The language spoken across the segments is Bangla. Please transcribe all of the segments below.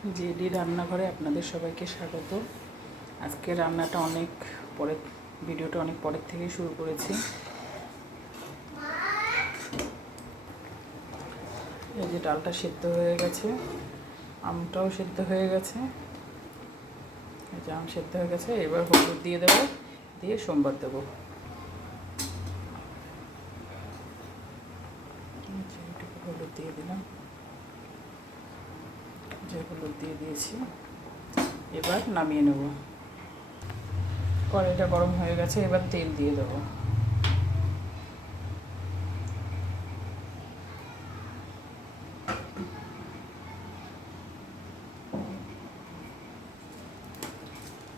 জেডি রান্নাঘরে আপনাদের সবাইকে স্বাগত। আজকে রান্নাটা অনেক পরে, ভিডিওটা অনেক পরের থেকেই শুরু করেছি। এই যে ডালটা সিদ্ধ হয়ে গেছে, আমটাও সিদ্ধ হয়ে গেছে, এই যে আম সিদ্ধ হয়ে গেছে। এবার হলুদ দিয়ে দেবো, দিয়ে সোমবার দেবো। একটু হলুদ দিয়ে দিলাম, যে হলুদ দিয়ে দিয়েছি। এবার নামিয়ে নেব। কড়াইটা গরম হয়ে গেছে, এবার তেল দিয়ে দেবো।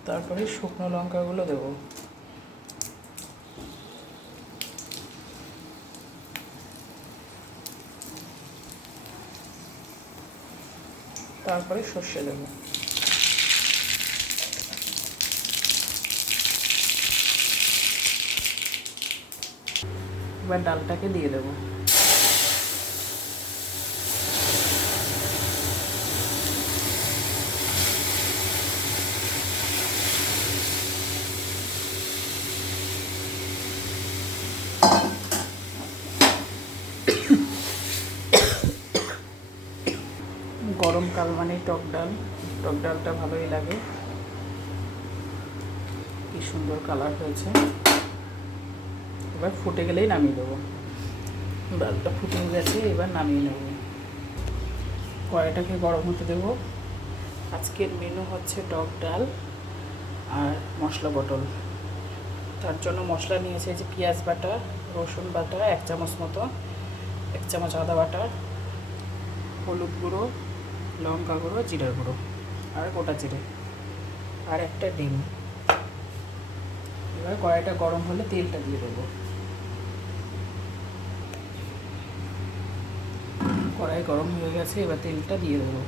তারপরে শুকনো লঙ্কাগুলো দেবো। তারপরে সর্ষে দেবো। এবার ডালটাকে দিয়ে দেবো। গরমকাল মানে টক ডাল, টক ডালটা ভালোই লাগে। কি সুন্দর কালার হয়েছে। এবার ফুটে গেলেই নামিয়ে দেবো। ডালটা ফুটে গেছে, এবার নামিয়ে নেব। কড়াইটাকে গরম হতে দেবো। আজকের মেনু হচ্ছে টক ডাল আর মশলা পটল। তার জন্য মশলা নিয়েছে যে পেঁয়াজ বাটা, রসুন বাটা 1 চামচ মতো, 1 চামচ আদা বাটা, হলুদ গুঁড়ো, লঙ্কা গুঁড়ো, জিরার গুঁড়ো আর গোটা জিরে আর একটা ডিম। এবার কড়াইটা গরম হলে তেলটা দিয়ে দেবো। কড়াই গরম হয়ে গেছে, এবার তেলটা দিয়ে দেবো।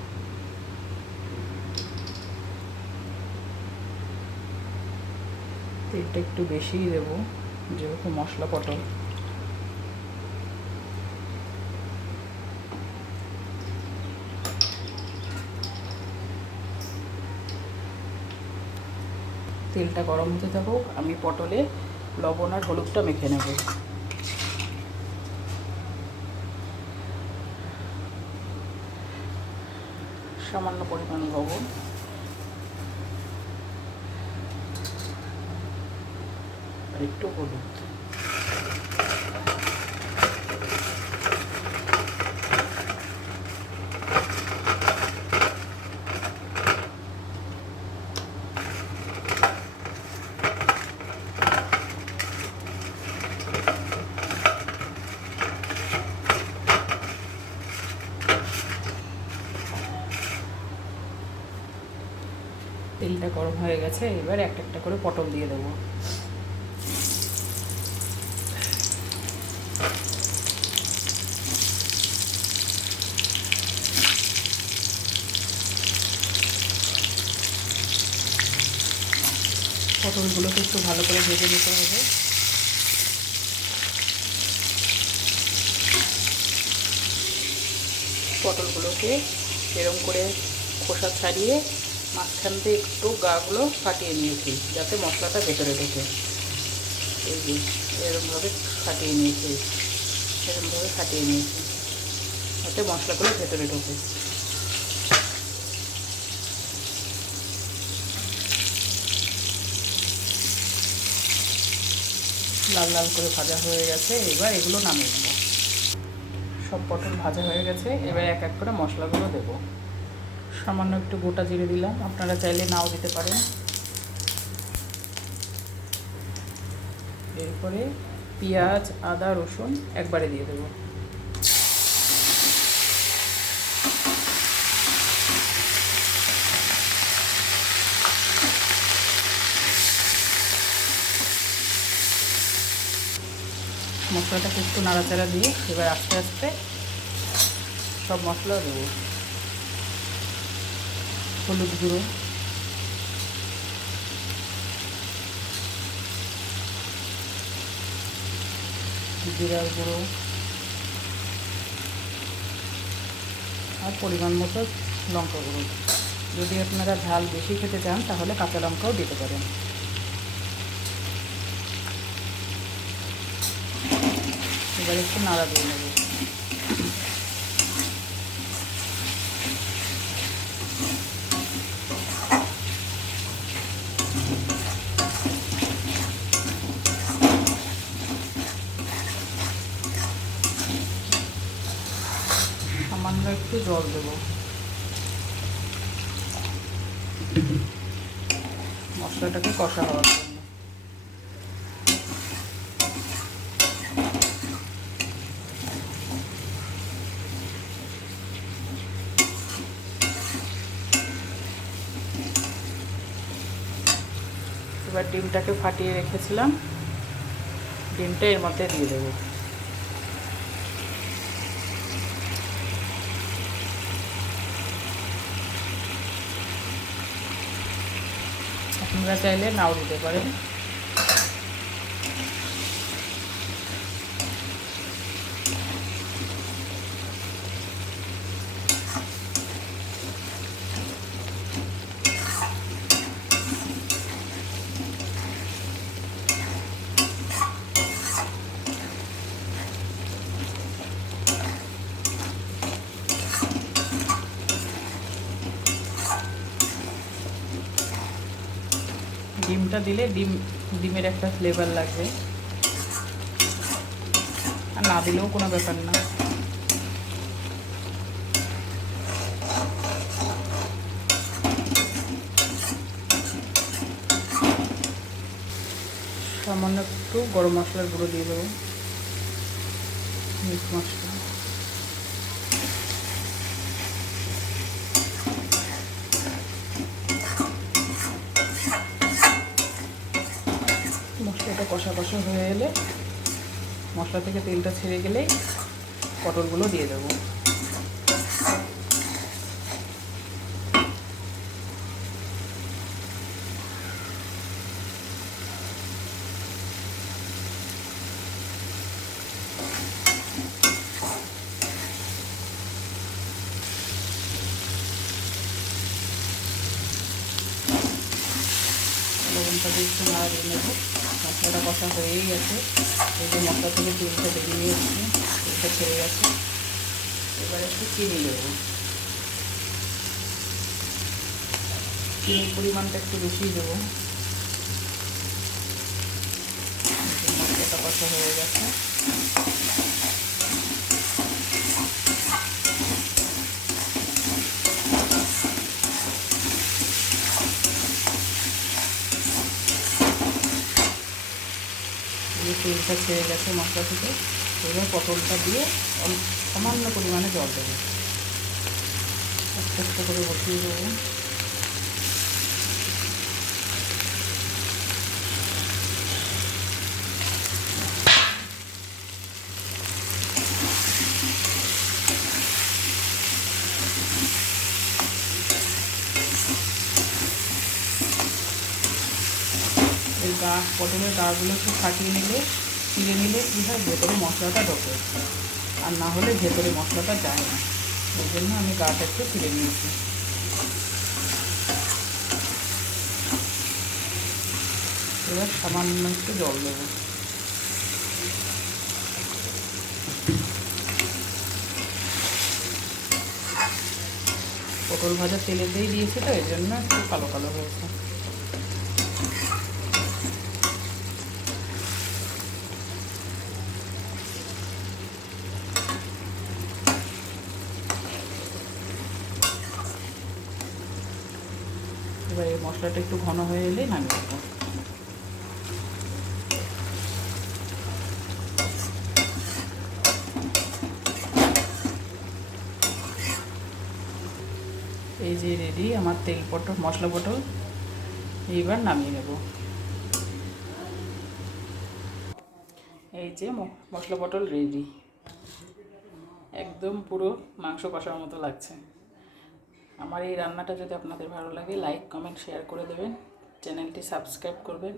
তেলটা একটু বেশিই দেবো, যেহেতু মশলা পটল। তেলটা গরম হতে থাকুক, আমি পটলে লবণ আর হলুদটা মেখে নেব। সামান্য পরিমাণ লবণ, আর একটু হলুদ। তেলটা গরম হয়ে গেছে, এবার একটা একটা করে পটল দিয়ে দেবো। পটলগুলোকে একটু ভালো করে ভেজে নিতে হবে। পটলগুলোকে এরকম করে খোসা ছাড়িয়ে মাঝখান দিয়ে একটু গাগুলো ফাটিয়ে নিয়েছি, যাতে মশলাটা ভেতরে ঢোকে। এই যে এরকমভাবে ফাটিয়ে নিয়েছি, এরকমভাবে ফাটিয়ে নিয়েছি, যাতে মশলাগুলো ভেতরে ঢোকে। লাল লাল করে ভাজা হয়ে গেছে, এবার এগুলো নামিয়ে নেব। সব পটল ভাজা হয়ে গেছে, এবার এক এক করে মশলাগুলো দেব। সামান্য একটু গোটা জিরে দিলাম, আপনারা চাইলে নাও দিতে পারেন। এরপরে পেঁয়াজ, আদা, রসুন একবারে দিয়ে দেব। মশলাটাকে একটু নাড়াচাড়া দিয়ে এবার আস্তে আস্তে সব মশলা দেবো। হলুদ গুঁড়ো, জিরার গুঁড়ো আর পরিমাণ মতো লঙ্কা গুঁড়ো। যদি আপনারা ঝাল বেশি খেতে চান তাহলে কাঁচা লঙ্কাও দিতে পারেন। এবার একটু নাড়া দিয়ে নেব। সামান্য একটু জল দেব মশলাটাকে কষা হওয়ার জন্য। এবার ডিমটাকে ফাটিয়ে রেখেছিলাম, ডিমটা এর মধ্যে দিয়ে দেবো। আপনারা চাইলে নাও দিতে পারেন। ডিমটা দিলে ডিমের একটা ফ্লেভার লাগবে, আর না দিলেও কোনো ব্যাপার না। সামান্য একটু গরম মশলার গুঁড়ো দিয়ে দেবো, মিট মশলা। মশলাটা কষা কষা হয়ে এলে, মশলা থেকে তেলটা ছেড়ে গেলেই পটলগুলো দিয়ে দেবো। লবণটা দিয়ে একটু নাড়া দিয়ে নেব। মশলাটা কষা হয়েই গেছে, এই যে মশলা থেকে তেলটা বেরিয়ে এসেছে, তেলটা ছেড়ে গেছে। এবার একটু চিনি দেবো, চিনির পরিমাণটা একটু বেশি দেবো। মশলাটা কষা হয়ে গেছে, তেলটা ছেড়ে গেছে মশলা থেকে। এবার পটলটা দিয়ে সামান্য পরিমাণে জল দেবো, একটু করে বসিয়ে দেবো। এই পটলের গাগুলো একটু ফাটিয়ে নিলে, চিড়ে নিলে কী হয়, ভেতরে মশলাটা ঢোকে, আর না হলে ভেতরে মশলাটা যায় না। ওই জন্য আমি গাটা একটু চিড়ে নিয়েছি। এবার সামান্য একটু জল দেবো। পটল ভাজা তেলেতেই দিয়েছি তো, এই জন্য একটু কালো কালো হয়েছে। এবার এই মশলাটা একটু ঘন হয়ে এলেই নামিয়ে দেবো। এই যে রেডি আমার তেল পটল, মশলা পটল। এইবার নামিয়ে নেব। এই যে মশলা পটল রেডি, একদম পুরো মাংস কষার মতো লাগছে। আমার এই রান্নাটা যদি আপনাদের ভালো লাগে, লাইক কমেন্ট শেয়ার করে দেবেন, চ্যানেলটি সাবস্ক্রাইব করবেন।